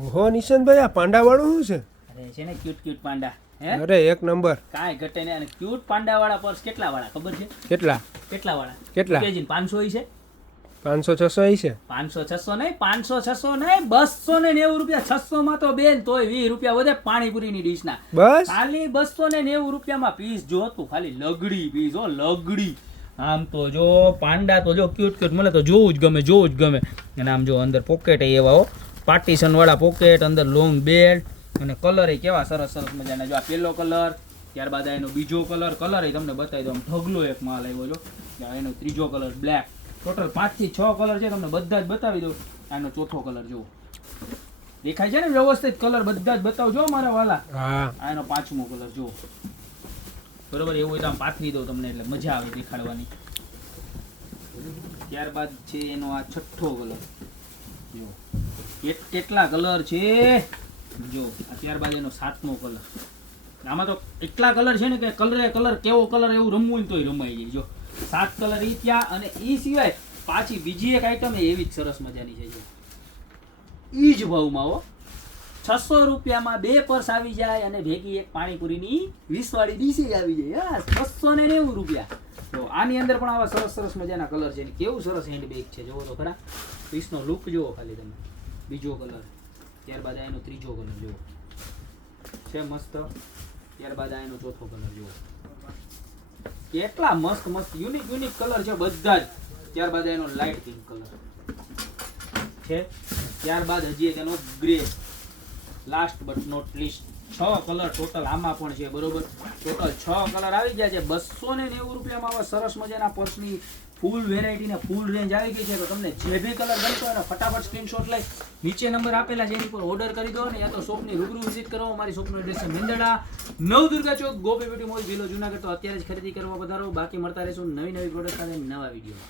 ઓહો નિશાંતભાઈ, આ પાંડા વાળું શું છે? અરે છે ને ક્યુટ પાંડા. હે અરે એક નંબર. કાંઈ ઘટે નહીં. અને ક્યુટ પાંડા વાળા પર્સ કેટલા વાળા ખબર છે? કેટલા વાળા? કેટલા? કેજી 500 છે. 500-600 છે. 500-600 નહીં, 500-600 નહીં, 290 રૂપિયા. 600 માં તો બેન તોય 20 રૂપિયા વધે પાણીપુરીની ડીશના. બસ ખાલી 290 રૂપિયામાં પીસ જો હતું. ખાલી લગડી પીસ હો, લગડી. આમ તો જો પાંડા તો જો ક્યુટ મને તો જોવું જ ગમે. અને આમ જો અંદર પોકેટ એવા હો, પાર્ટીશન વાળા પોકેટ, અંદર લોંગ બેલ્ટ, અને કલર એ કેવા સરસ મજાના. જો આ પેલો કલર, ત્યારબાદ એનો બીજો કલર એ તમને બતાવી દઉં. ઢગલો એક માલ આવ્યો જો. એનો ત્રીજો કલર બ્લેક. ટોટલ 5 થી 6 કલર છે, તમને બધા જ બતાવી દઉં. આનો ચોથો કલર જુઓ, દેખાય છે ને વ્યવસ્થિત કલર બધા જ બતાવજો મારા વાલા. હા, આનો 5મો કલર જુઓ. બરોબર, એવું હોય તો આમ પાથરી દઉં તમને, એટલે મજા આવે દેખાડવાની. ત્યારબાદ છે એનો આ 6થો કલર જો. કેટલા કલર છે જો. ત્યારબાદ એનો 7મો કલર. આમાં તો એટલા કલર છે ને કે કલર કેવો કલર એવું રમવું ને તોય રમાઈ જાય. જો 7 કલર ઈ ત્યાં, અને ઈ સિવાય પાછી બીજી એક આઈટમ એવી જ સરસ મજાની છે. જો ઈ જ ભાવમાં હો, 600 રૂપિયામાં 2 પર્સ આવી જાય, અને ભેગી એક પાણીપુરીની 20 વાળી ડીશી આવી જાય. હા, 690 રૂપિયા. તો આની અંદર પણ આવા સરસ મજાના કલર છે. કેવું સરસ હેન્ડ બેગ છે, જોવો તો ખરા. પીસનો લુક જુઓ ખાલી તમે. બીજો કલર, ત્યારબાદ એનો ત્રીજો કલર જુઓ, છે મસ્ત. ત્યારબાદ એનો ચોથો કલર જુઓ. કેટલા મસ્ત યુનિક કલર છે બધા જ. ત્યારબાદ એનો લાઇટ પિંક કલર છે. ત્યારબાદ હજી એક એનો grey. Last but not least 6 colour total આમાં પણ છે. બરોબર, ટોટલ 6 કલર આવી ગયા છે. 290 રૂપિયામાં આવા સરસ મજાના પર્સની ફૂલ વેરાયટી ને ફૂલ રેન્જ આવી ગઈ છે. તો તમને જે બી કલર ગમતો હોય ફટાફટ સ્ક્રીનશોટ લઈ નીચે નંબર આપેલા છે એની પર ઓર્ડર કરી દો, ને યા તો શોપની રૂબરૂ વિઝિટ કરો. અમારી શોપનો એડ્રેસ છે મેંદરડા, નવદુર્ગા ચોક, ગોપી બ્યુટી મોલ, જિલ્લો જુનાગઢ. તો અત્યારે જ ખરીદી કરવા પધારો. બાકી મળતા રહેશું નવી પ્રોડક્ટ સાથે નવા વિડીયો.